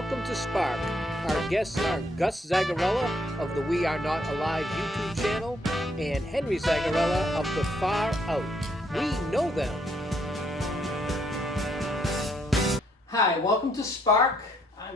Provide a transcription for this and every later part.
welcome to Spark. Our guests are Gus Zagarella of the We Are Not Alive YouTube channel and Henry Zagarella of the Far Out. We know them. Hi, welcome to Spark.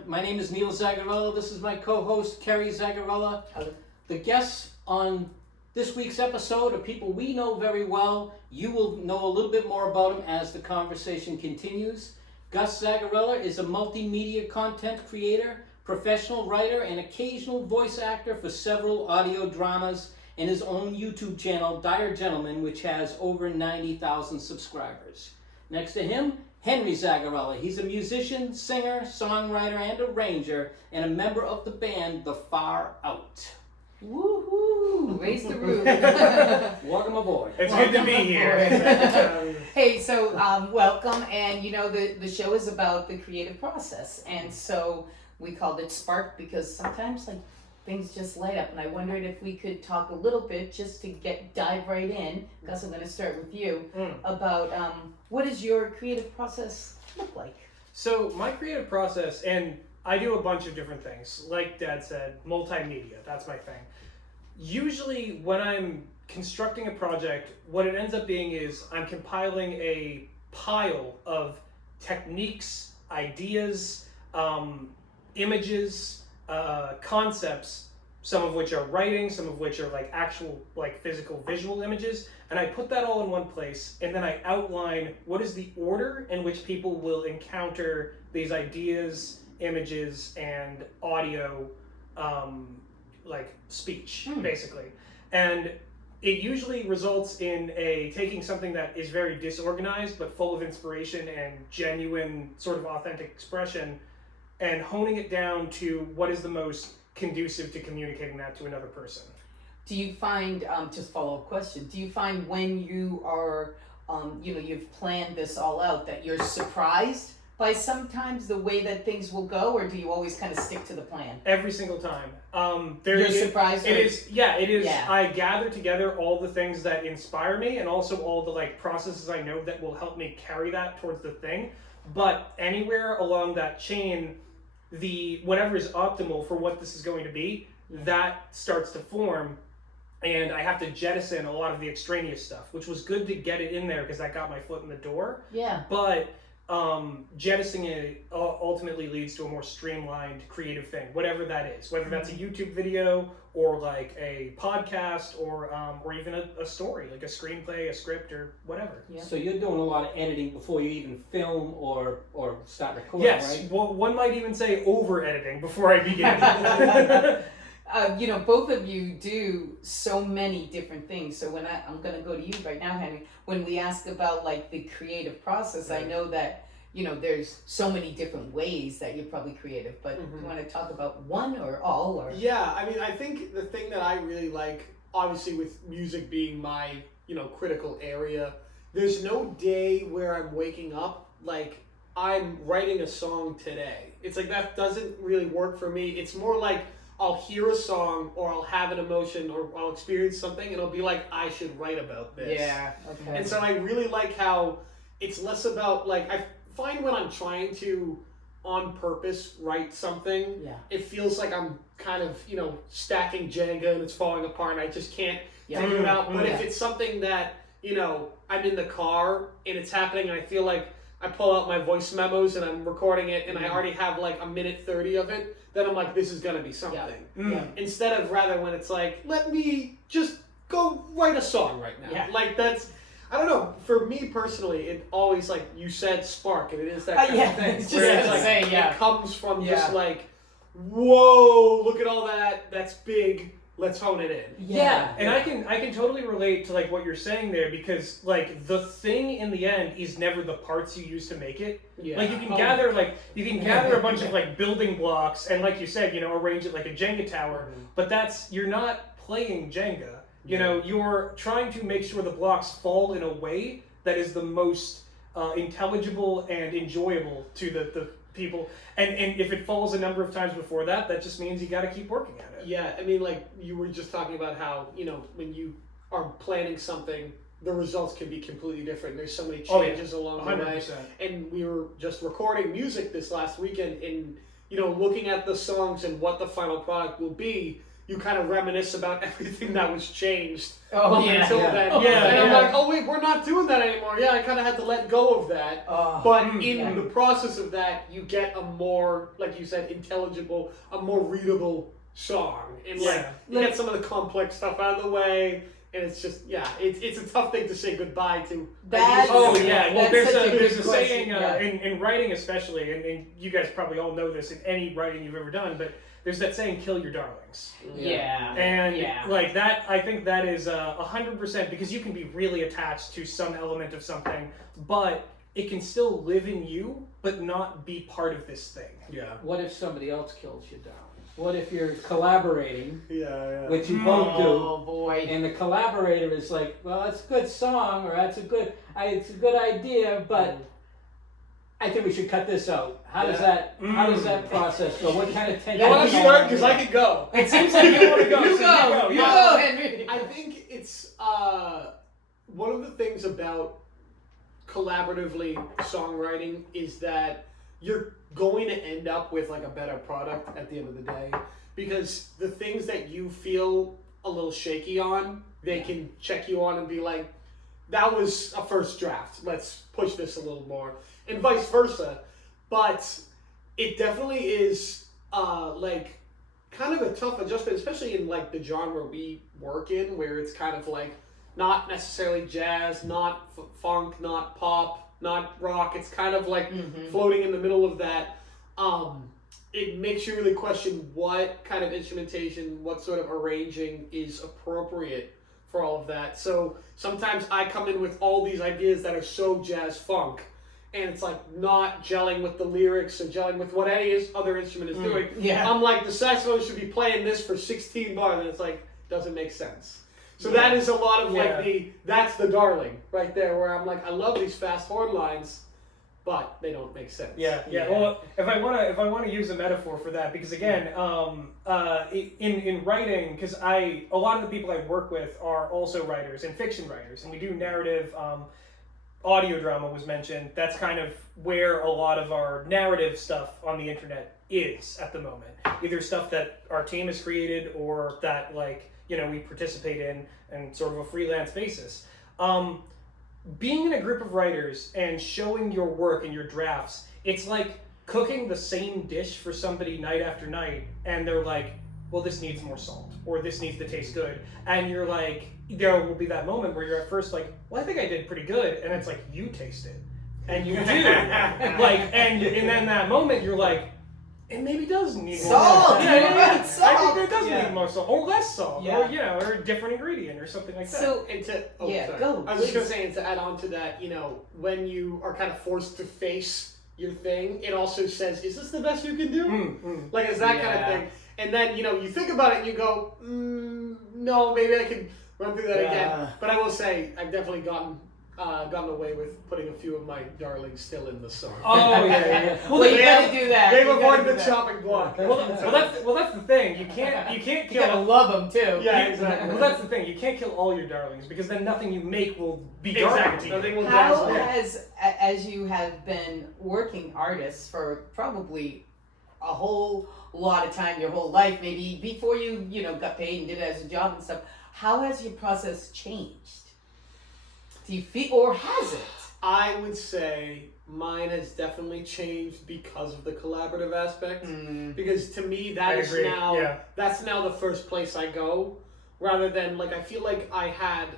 My name is Neil Zagarella. This is my co-host, Kerry Zagarella. Hello. The guests on this week's episode are people we know very well. You will know a little bit more about them as the conversation continues. Gus Zagarella is a multimedia content creator, professional writer, and occasional voice actor for several audio dramas and his own YouTube channel, Dire Gentleman, which has over 90,000 subscribers. Next to him, Henry Zagarella. He's a musician, singer, songwriter, and arranger, and a member of the band The Far Out. Woohoo! Raise the roof. Welcome aboard. It's good to be here. Hey, so welcome, and you know the show is about the creative process, and so we called it Spark because sometimes like things just light up, and I wondered if we could talk a little bit just to dive right in. Gus, I'm going to start with you about what does your creative process look like? So my creative process, and I do a bunch of different things. Like Dad said, multimedia, that's my thing. Usually when I'm constructing a project, what it ends up being is I'm compiling a pile of techniques, ideas, images, concepts, some of which are writing, some of which are like actual like physical visual images, and I put that all in one place, and then I outline what is the order in which people will encounter these ideas, images, and audio, like speech, basically. And it usually results in taking something that is very disorganized but full of inspiration and genuine sort of authentic expression and honing it down to what is the most conducive to communicating that to another person. Do you find, just follow-up question, do you find when you are, you've planned this all out that you're surprised by sometimes the way that things will go, or do you always kind of stick to the plan? Every single time. You're surprised? It is. Yeah. I gather together all the things that inspire me and also all the like processes I know that will help me carry that towards the thing. But anywhere along that chain, whatever is optimal for what this is going to be, that starts to form. And I have to jettison a lot of the extraneous stuff, which was good to get it in there because that got my foot in the door. Yeah. But jettisoning it ultimately leads to a more streamlined creative thing, whatever that is, whether that's a YouTube video or like a podcast or even a story, like a screenplay, a script, or whatever. Yeah. So you're doing a lot of editing before you even film or start recording, yes, right? Well, one might even say over-editing before I begin. Both of you do so many different things. So when I'm going to go to you right now, Henry, when we ask about like the creative process, I know that, there's so many different ways that you're probably creative, but do you want to talk about one or all? Or Yeah, I mean, I think the thing that I really like, obviously with music being my, critical area, there's no day where I'm waking up like I'm writing a song today. It's like that doesn't really work for me. It's more like I'll hear a song or I'll have an emotion or I'll experience something and it'll be like, I should write about this. Yeah, okay. And so I really like how it's less about like, I find when I'm trying to on purpose write something, it feels like I'm kind of, stacking Jenga and it's falling apart and I just can't figure it out. But if it's something that, I'm in the car and it's happening and I feel like I pull out my voice memos and I'm recording it and I already have like a minute 30 of it, then I'm like, this is going to be something. Instead of rather when it's like, let me just go write a song right now. Yeah. Like that's, I don't know, for me personally, it always like, you said spark and it is that kind of thing. Just Where it's gonna like, say, it comes from just like, whoa, look at all that, that's big. Let's hone it in. Yeah. And I can totally relate to like what you're saying there because like the thing in the end is never the parts you use to make it. Yeah. Like you can gather a bunch of like building blocks and like you said, arrange it like a Jenga tower, but you're not playing Jenga. You're trying to make sure the blocks fall in a way that is the most intelligible and enjoyable to the people. And if it falls a number of times before that, that just means you got to keep working at it. Yeah, I mean, like you were just talking about how, when you are planning something, the results can be completely different. There's so many changes along the way. 100%. And we were just recording music this last weekend, and looking at the songs and what the final product will be, you kind of reminisce about everything that was changed until then. And I'm like, oh wait, we're not doing that anymore. Yeah, I kind of had to let go of that. But in the process of that, you get a more, like you said, intelligible, a more readable song. And you get some of the complex stuff out of the way. And it's just, it's a tough thing to say goodbye to. Well, there's a saying in writing especially, and you guys probably all know this in any writing you've ever done, but there's that saying, kill your darlings. And like that, I think that is 100%, because you can be really attached to some element of something, but it can still live in you, but not be part of this thing. Yeah. What if somebody else kills your darling? What if you're collaborating, which you both do, Oh boy! and the collaborator is like, well, that's a good song, or it's a good idea, but I think we should cut this out. How does that process go? What kind of tension? You want to start? Because I could go. It seems like you want to go. You go, Henry. I think it's one of the things about collaboratively songwriting is that you're going to end up with like a better product at the end of the day, because the things that you feel a little shaky on, they can check you on and be like, that was a first draft, let's push this a little more, and vice versa. But it definitely is like kind of a tough adjustment, especially in like the genre we work in, where it's kind of like not necessarily jazz, not funk, not pop, not rock. It's kind of like floating in the middle of that. It makes you really question what kind of instrumentation, what sort of arranging is appropriate for all of that. So sometimes I come in with all these ideas that are so jazz funk, and it's like not gelling with the lyrics or gelling with what any other instrument is doing. I'm like, the saxophone should be playing this for 16 bars, and it's like, doesn't make sense. So that is a lot of like that's the darling right there, where I'm like, I love these fast horn lines, but they don't make sense. Well, if I want to use a metaphor for that, because again, in writing, because a lot of the people I work with are also writers and fiction writers, and we do narrative. Audio drama was mentioned. That's kind of where a lot of our narrative stuff on the internet is at the moment. Either stuff that our team has created, or that we participate in sort of a freelance basis. Being in a group of writers and showing your work and your drafts, it's like cooking the same dish for somebody night after night, and they're like, well, this needs more salt, or this needs to taste good. And you're like, there will be that moment where you're at first like, well, I think I did pretty good. And it's like, you taste it. And you do. and then that moment you're like, it maybe does need more salt. Salt. I think it does need more salt, or less salt, or or a different ingredient, or something like that. So, go. I was just gonna say, and to add on to that, when you are kind of forced to face your thing, it also says, "Is this the best you can do?" Like, it's that kind of thing. And then you think about it and you go, "No, maybe I could run through that again." But I will say, I've definitely gotten away with putting a few of my darlings still in the song. Oh yeah. Well, you gotta do that. They've avoided the chopping block. Well, that's the thing. You can't kill. You gotta love them too. Yeah, exactly. Well, that's the thing. You can't kill all your darlings, because then nothing you make will be darling to you. Nothing will How dazzle. as you have been working artists for probably a whole lot of time, your whole life, maybe before you got paid and did it as a job and stuff, how has your process changed? Do you feel, or has it? I would say mine has definitely changed because of the collaborative aspect. Because to me, that's now the first place I go, rather than I feel like I had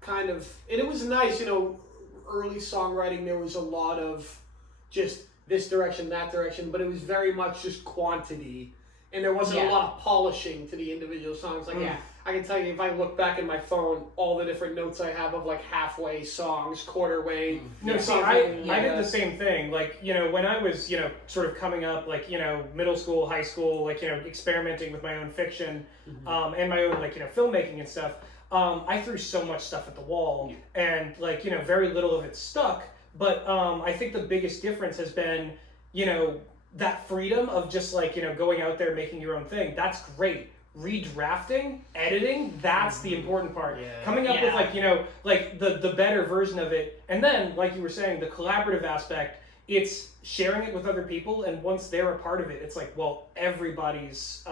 kind of, and it was nice, early songwriting, there was a lot of just this direction, that direction, but it was very much just quantity, and there wasn't a lot of polishing to the individual songs. I can tell you, if I look back in my phone, all the different notes I have of halfway songs, quarter way. No, see, I did the same thing. When I was, sort of coming up, middle school, high school, experimenting with my own fiction, and my own, filmmaking and stuff, I threw so much stuff at the wall, and, very little of it stuck. But I think the biggest difference has been, that freedom of just, going out there, making your own thing. That's great. Redrafting, editing, that's the important part. Coming up with the better version of it. And then, like you were saying, the collaborative aspect it's sharing it with other people, and once they're a part of it, it's like, well, everybody's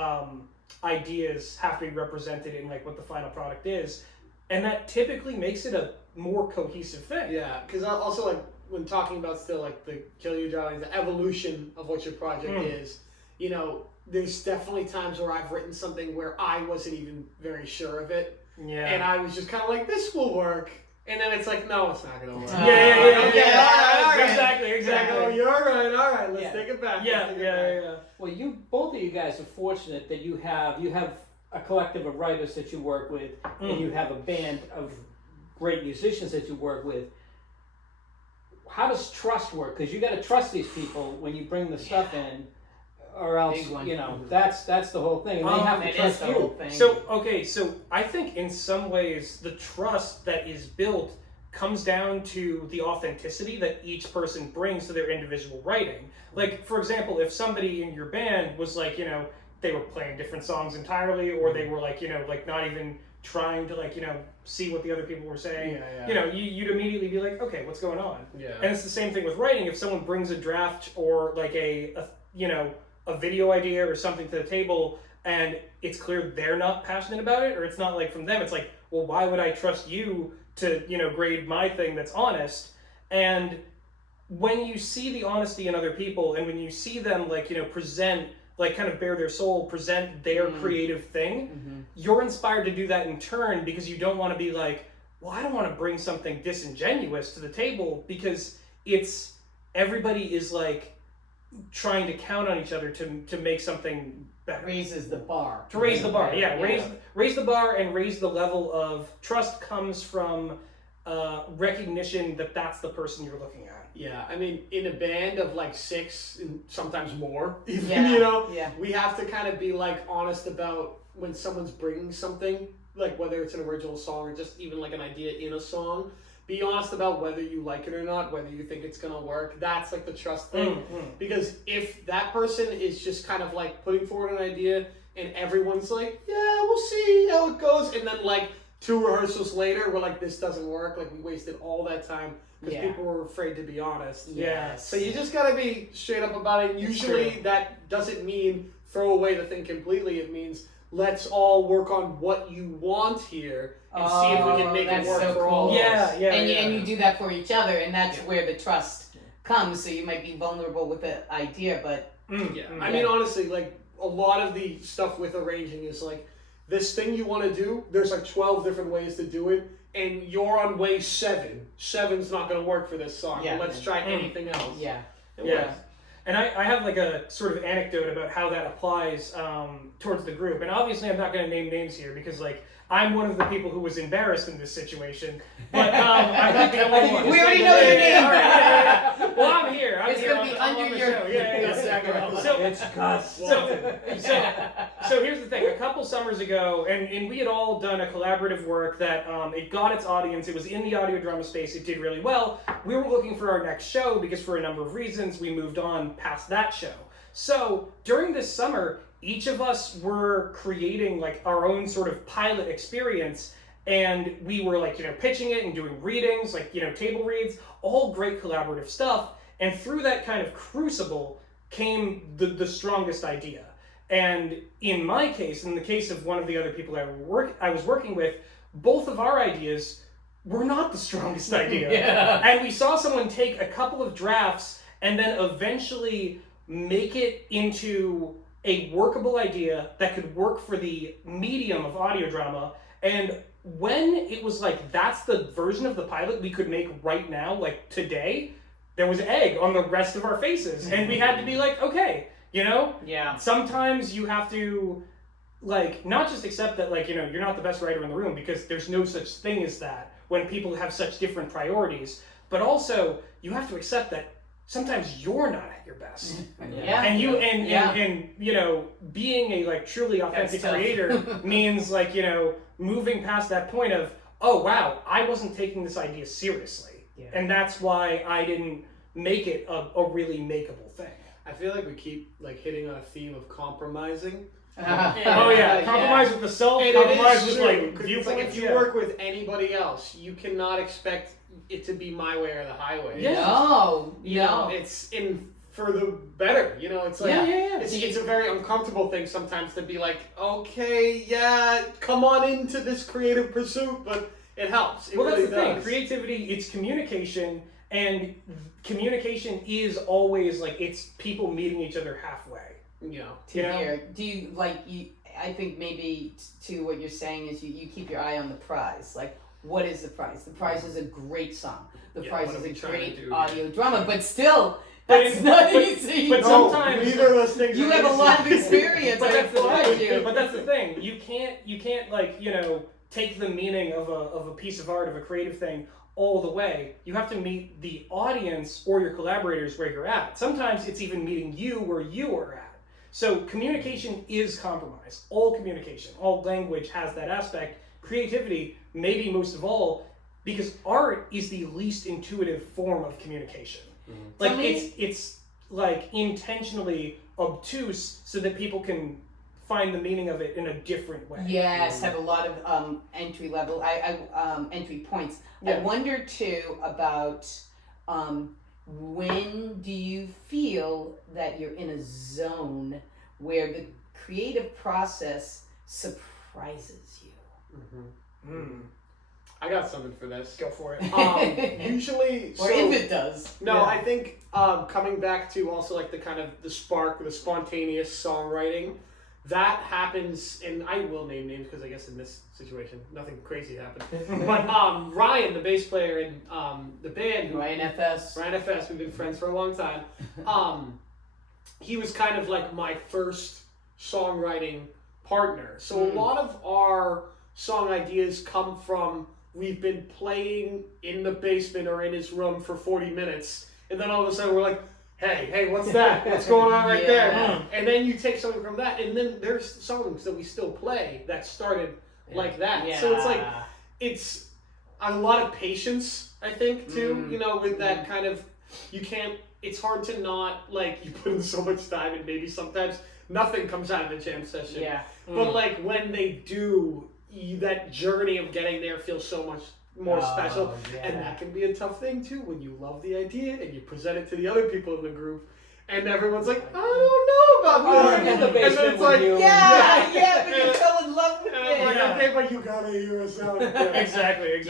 ideas have to be represented in like what the final product is, and that typically makes it a more cohesive thing. Yeah, because also like when talking about still like the kill your darlings, the evolution of what your project is, you know, there's definitely times where I've written something where I wasn't even very sure of it, and I was just kind of like, this will work. And then it's like, no, it's not going to work. Yeah. Exactly. Oh, you're right. All right, let's take it back. Yeah. Well, both of you guys are fortunate that you have a collective of writers that you work with, and you have a band of great musicians that you work with. How does trust work? Because you got to trust these people when you bring the stuff in, or else that's the whole thing. And they have to trust you. So I think in some ways the trust that is built comes down to the authenticity that each person brings to their individual writing. Like, for example, if somebody in your band was like, they were playing different songs entirely, or they were like, like not even trying to like, see what the other people were saying, you'd immediately be like, okay, what's going on? Yeah. And it's the same thing with writing. If someone brings a draft or like a video idea or something to the table, and it's clear they're not passionate about it, or it's not like from them, it's like, well, why would I trust you to, grade my thing that's honest? And when you see the honesty in other people, and when you see them like, present, like kind of bare their soul, present their creative thing, you're inspired to do that in turn, because you don't want to be like, well, I don't want to bring something disingenuous to the table, because it's, everybody is like trying to count on each other to make something better. Raises the bar. To raise the bar, raise the bar and raise the level of trust comes from recognition that that's the person you're looking at. Yeah, I mean, in a band of like 6 and sometimes more, even, we have to kind of be like honest about when someone's bringing something, like whether it's an original song or just even like an idea in a song. Be honest about whether you like it or not, whether you think it's going to work. That's like the trust thing. Because if that person is just kind of like putting forward an idea and everyone's like, yeah, we'll see how it goes. And then like 2 rehearsals later, we're like, this doesn't work. Like we wasted all that time because people were afraid to be honest. Yes. So you just got to be straight up about it. And usually that doesn't mean throw away the thing completely. It means let's all work on what you want here and see if we can make it work for all of us. And you do that for each other, and that's where the trust comes. So you might be vulnerable with the idea, but I mean, honestly, like a lot of the stuff with arranging is like this thing you want to do. There's like 12 different ways to do it, and you're on way 7. 7's not going to work for this song. Let's try anything else. It works. And I have like a sort of anecdote about how that applies towards the group. And obviously I'm not going to name names here because like I'm one of the people who was embarrassed in this situation. But I'm not the only one. We already know your name. All right. Well, I'm here. It's going to be under your... So, it's Gus. So here's the thing. A couple summers ago, and we had all done a collaborative work that it got its audience. It was in the audio drama space. It did really well. We were looking for our next show because for a number of reasons, we moved on past that show. So during this summer, each of us were creating like our own sort of pilot experience, and we were like, pitching it and doing readings, like, table reads, all great collaborative stuff. And through that kind of crucible came the strongest idea. And in my case, in the case of one of the other people I was working with, both of our ideas were not the strongest idea. And we saw someone take a couple of drafts and then eventually make it into a workable idea that could work for the medium of audio drama. And when it was like, that's the version of the pilot we could make right now, like today, there was egg on the rest of our faces. And we had to be like, okay, sometimes you have to like, not just accept that like, you're not the best writer in the room, because there's no such thing as that when people have such different priorities, but also you have to accept that sometimes you're not at your best. And being a like truly authentic creator means like, moving past that point of, oh wow, I wasn't taking this idea seriously. And that's why I didn't make it a really makeable thing. I feel like we keep like hitting on a theme of compromising. Compromise with the self, compromise with like viewpoints. Like if you work with anybody else, you cannot expect it to be my way or the highway. Yeah. No, You know, it's for the better. You know, it's like it's a very uncomfortable thing sometimes to be like, okay, yeah, come on into this creative pursuit, but it helps. It well, really that's the thing. does. Creativity, it's communication, and communication is always like it's people meeting each other halfway. You know. Do you I think maybe to what you're saying is you keep your eye on the prize. Like, what is the prize? The prize is a great song. The prize is a great audio drama, but still, that's not easy. But sometimes neither of those things. You have a lot of experience. But But that's the thing. You can't like, you know, take the meaning of a piece of art, of a creative thing, all the way. You have to meet the audience or your collaborators where you're at. Sometimes it's even meeting you where you are at. So communication is compromise. All communication, all language has that aspect. Creativity, maybe most of all, because art is the least intuitive form of communication. Like it's like intentionally obtuse so that people can find the meaning of it in a different way. Yes, have a lot of entry level, entry points. Yeah. I wonder too about when do you feel that you're in a zone where the creative process surprises you? I got something for this. Go for it. Usually, Or if it does. No, Yeah. I think coming back to also like the kind of the spark, the spontaneous songwriting, that happens, and I will name names because I guess in this situation nothing crazy happened. But Ryan, the bass player in the band, Ryan FS. we've been friends for a long time. He was kind of like my first songwriting partner. So a lot of our song ideas come from we've been playing in the basement or in his room for 40 minutes, and then all of a sudden we're like, hey, what's that? What's going on right there? And then you take something from that, and then there's songs that we still play that started like that. Yeah. So it's like, it's a lot of patience, I think, too, you know, with that kind of, it's hard to not, like, you put in so much time, and maybe sometimes nothing comes out of the jam session. Yeah. But, like, when they do, that journey of getting there feels so much more special, and that can be a tough thing too when you love the idea and you present it to the other people in the group, and everyone's like, I don't know about this. In the And then basement it's with like, you. But you fell in love with and I'm like, it. okay, but you gotta hear us out. Exactly.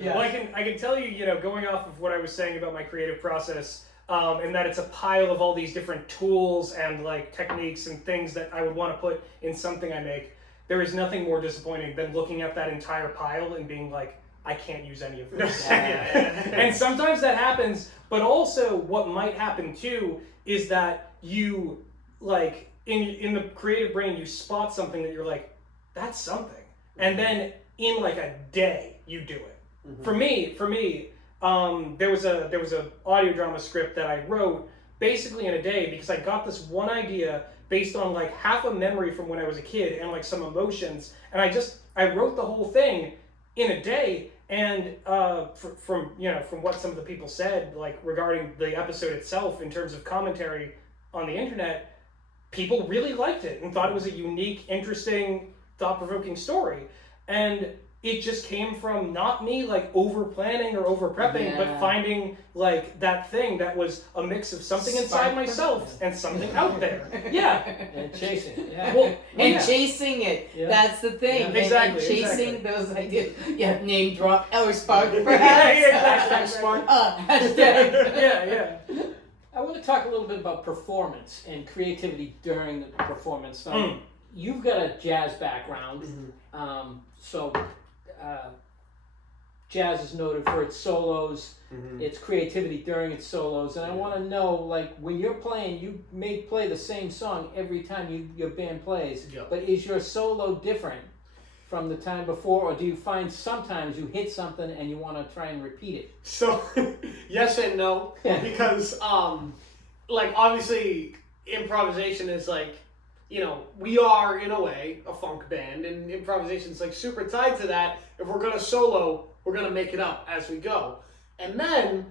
Yeah. Well, I can tell you, you know, going off of what I was saying about my creative process, and that it's a pile of all these different tools and like techniques and things that I would want to put in something I make. There is nothing more disappointing than looking at that entire pile and being like, I can't use any of this. And sometimes that happens, but also what might happen too is that you, like, in the creative brain, you spot something that you're like, that's something. And then in like a day, you do it. For me, there was a audio drama script that I wrote basically in a day because I got this one idea based on like half a memory from when I was a kid and like some emotions, and I wrote the whole thing in a day. And from what some of the people said, like regarding the episode itself in terms of commentary on the internet, people really liked it and thought it was a unique, interesting, thought-provoking story. And it just came from not me like over planning or over prepping, but finding like that thing that was a mix of something inside myself and something out there. And chasing it. Yeah. Well, Chasing it. Yeah. That's the thing. Yeah. Exactly, And chasing exactly. those ideas. Yeah, name drop. Eller Spark, perhaps. Hashtag Spark. Hashtag. Yeah. I want to talk a little bit about performance and creativity during the performance. You've got a jazz background, so jazz is noted for its solos, its creativity during its solos, and I want to know, like, when you're playing, you may play the same song every time your band plays, but is your solo different from the time before, or do you find sometimes you hit something and you want to try and repeat it? So, yes and no, because, like, obviously, improvisation is, like, you know, we are, in a way, a funk band, and improvisation's, like, super tied to that. If we're going to solo, we're going to make it up as we go. And then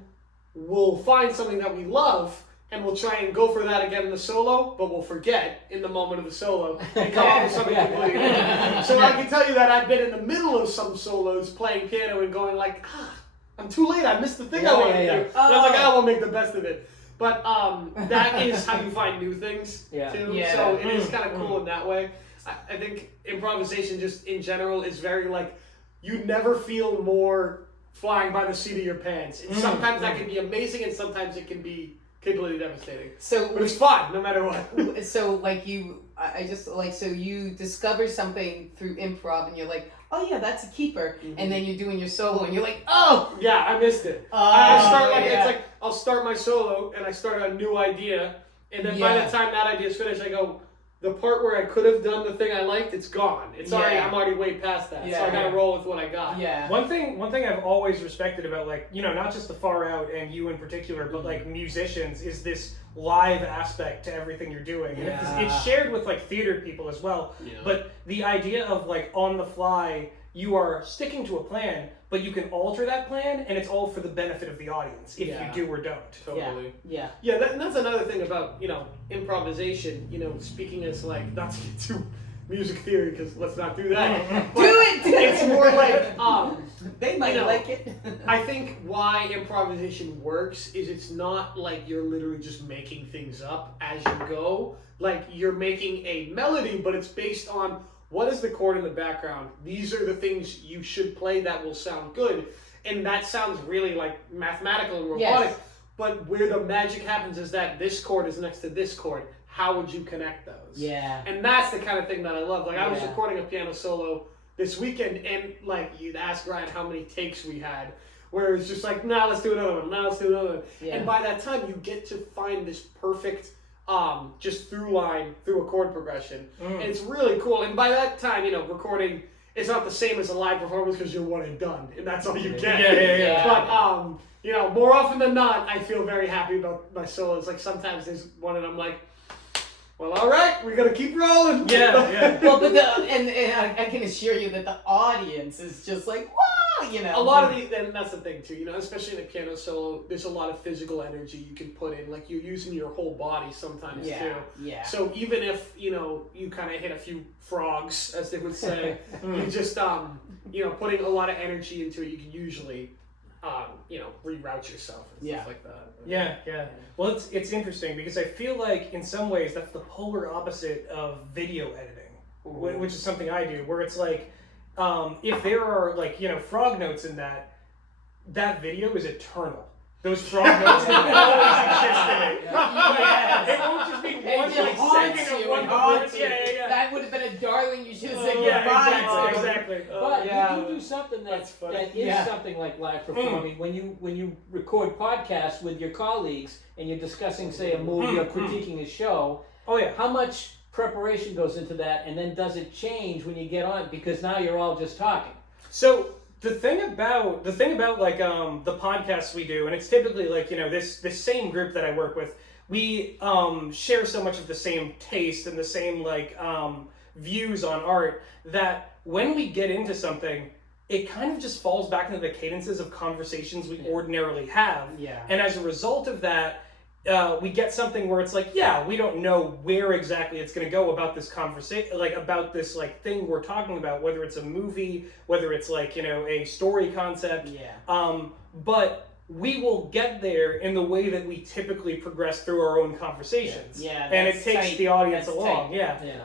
we'll find something that we love, and we'll try and go for that again in the solo, but we'll forget in the moment of the solo and come up with something completely different. So I can tell you that I've been in the middle of some solos playing piano and going like, I'm too late. I missed the thing Yeah, I wanted yeah, to yeah. do. And I'm like, we'll make the best of it. But that is how you find new things too. Yeah. So it is kind of cool in that way. I think improvisation just in general is very like, you never feel more flying by the seat of your pants. And sometimes that can be amazing, and sometimes it can be completely devastating. But it's fun no matter what. So like so you discover something through improv, and you're like, oh yeah, that's a keeper, and then you're doing your solo, and you're like, oh Yeah, I missed it. I start it's like I'll start my solo and I start a new idea, and then by the time that idea is finished, I go, the part where I could have done the thing I liked, it's gone. It's already I'm already way past that. So I gotta roll with what I got. Yeah. One thing I've always respected about, like, you know, not just the Far Out and you in particular, but like musicians, is this live aspect to everything you're doing. And it's shared with like theater people as well. Yeah. But the idea of like on the fly, you are sticking to a plan, but you can alter that plan, and it's all for the benefit of the audience if you do or don't. Totally. Yeah. And that's another thing about, you know, improvisation, you know, speaking as like, not to get too music theory, because let's not do that. Do it! It's more like, they might like it. I think why improvisation works is it's not like you're literally just making things up as you go. Like, you're making a melody, but it's based on, what is the chord in the background? These are the things you should play that will sound good. And that sounds really like mathematical and robotic. Yes. But where the magic happens is that this chord is next to this chord. How would you connect those? Yeah. And that's the kind of thing that I love. Like, I was recording a piano solo this weekend, and like, you'd ask Ryan how many takes we had, where it's just like, now let's do another one, now let's do another one. Yeah. And by that time, you get to find this perfect just through line through a chord progression. And it's really cool. And by that time, you know, recording, it's not the same as a live performance because you're one and done, and that's all you get. Yeah. But you know, more often than not, I feel very happy about my solos. Like, sometimes there's one and I'm like, well, all right, we gotta keep rolling. Yeah. Well, but and I can assure you that the audience is just like, wow, you know. A lot of and that's the thing too, you know, especially in a piano solo, there's a lot of physical energy you can put in. Like, you're using your whole body sometimes too. Yeah. So even if, you know, you kind of hit a few frogs, as they would say, you just you know, putting a lot of energy into it, you can usually you know, reroute yourself and stuff like that. Yeah. Well, it's interesting because I feel like in some ways that's the polar opposite of video editing, which is something I do, where it's like, if there are like, you know, frog notes in that video is eternal. Those frog notes will always exist in it. It won't just be one like second of one word. Yeah. That would have been a darling you should have said goodbye to. Exactly. But you do something that is something like live performing. When you record podcasts with your colleagues and you're discussing, say, a movie or critiquing a show. Oh yeah. How much preparation goes into that, and then does it change when you get on? Because now you're all just talking. So the thing about like the podcasts we do, and it's typically like, you know, this same group that I work with, we share so much of the same taste and the same like views on art that when we get into something, it kind of just falls back into the cadences of conversations we ordinarily have. Yeah. And as a result of that, we get something where it's like, we don't know where exactly it's going to go about this conversation, like about this like thing we're talking about, whether it's a movie, whether it's like, you know, a story concept. But we will get there in the way that we typically progress through our own conversations. And it takes the audience along.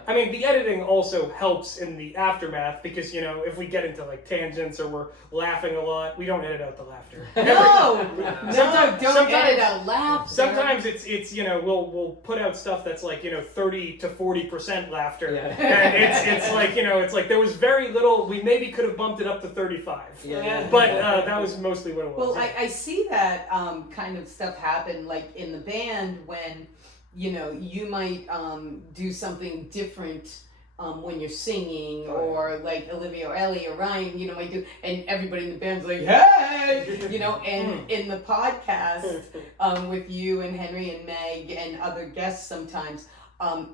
I mean, the editing also helps in the aftermath because, you know, if we get into like tangents or we're laughing a lot, we don't edit out the laughter. Don't edit out laughter. Sometimes it's you know, we'll put out stuff that's like, you know, 30 to 40% laughter. And it's like, you know, it's like there was very little, we maybe could have bumped it up to 35. But that was mostly what it was. Well, I see that kind of stuff happen like in the band when, you know, you might do something different when you're singing, or like Olivia or Ellie or Ryan, you know, might do, and everybody in the band's like, hey, you know, and in the podcast with you and Henry and Meg and other guests sometimes,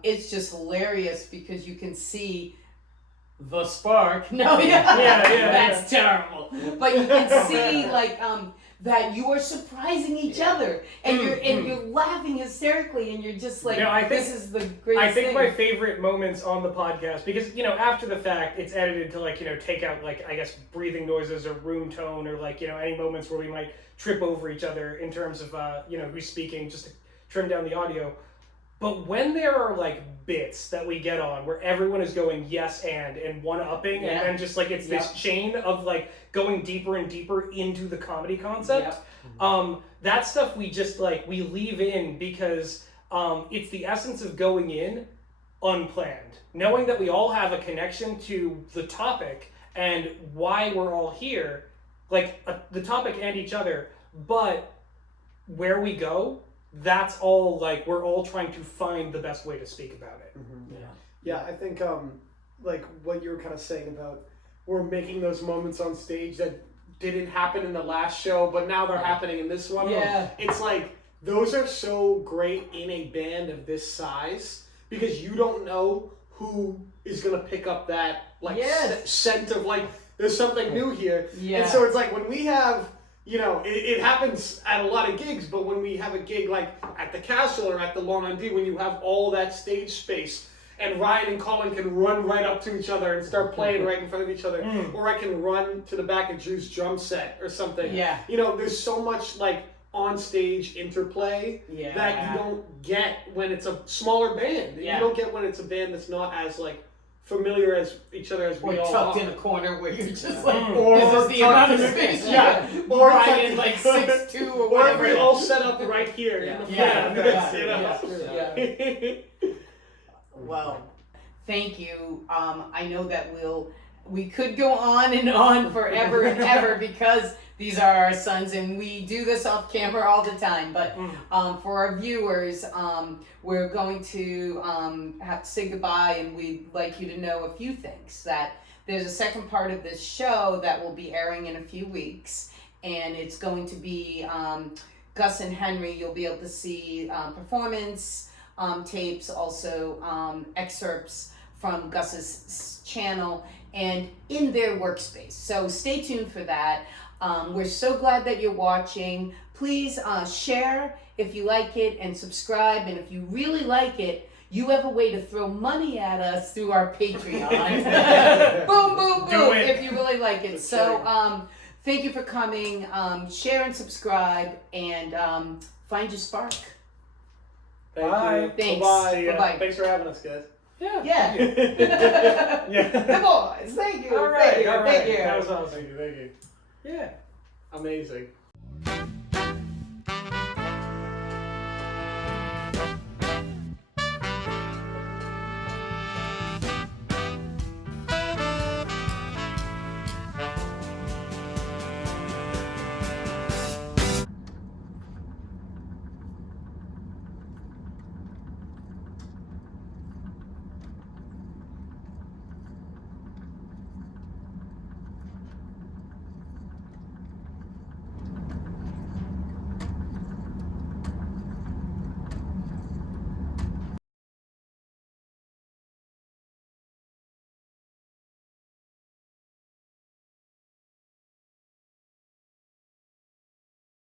it's just hilarious because you can see the spark. That's terrible. But you can see like that you are surprising each other, and you're laughing hysterically, and you're just like, this is the greatest I think thing. my favorite moments on the podcast, because after the fact it's edited to take out I guess breathing noises or room tone or any moments where we might trip over each other in terms of who's speaking, just to trim down the audio. But when there are bits that we get on where everyone is going yes and one-upping, and then just it's this chain of going deeper and deeper into the comedy concept, that stuff we just we leave in because it's the essence of going in unplanned, knowing that we all have a connection to the topic and why we're all here, the topic and each other, but where we go, that's all we're all trying to find the best way to speak about it. Yeah, I think what you were kind of saying about we're making those moments on stage that didn't happen in the last show, but now they're happening in this one. Yeah. It's those are so great in a band of this size because you don't know who is going to pick up that scent of there's something new here. Yeah. And so it's when we have, it happens at a lot of gigs, but when we have a gig at the Castle or at the Long on D, when you have all that stage space and Ryan and Colin can run right up to each other and start playing right in front of each other, or I can run to the back of Drew's drum set or something. Yeah. There's so much on stage interplay that you don't get when it's a smaller band. Yeah. You don't get when it's a band that's not as familiar as each other as we all tucked are. in a corner where you're just or this is the amount of space. Or Ryan 6'2" or or whatever. we all set up right here in the front. Well, thank you. I know that we could go on and on forever and ever because these are our sons and we do this off camera all the time. But for our viewers, we're going to have to say goodbye, and we'd like you to know a few things. That there's a second part of this show that will be airing in a few weeks, and it's going to be Gus and Henry. You'll be able to see performance tapes, also excerpts from Gus's channel and in their workspace. So stay tuned for that. We're so glad that you're watching. Please share if you like it and subscribe. And if you really like it, you have a way to throw money at us through our Patreon. Boom, boom, boom, if you really like it. So thank you for coming. Share and subscribe and find your spark. Thank you. Thanks. Bye-bye. Bye-bye. Thanks for having us, guys. Yeah. The boys. Thank you. All right. Thank you. That was awesome. Thank you. Yeah. Amazing.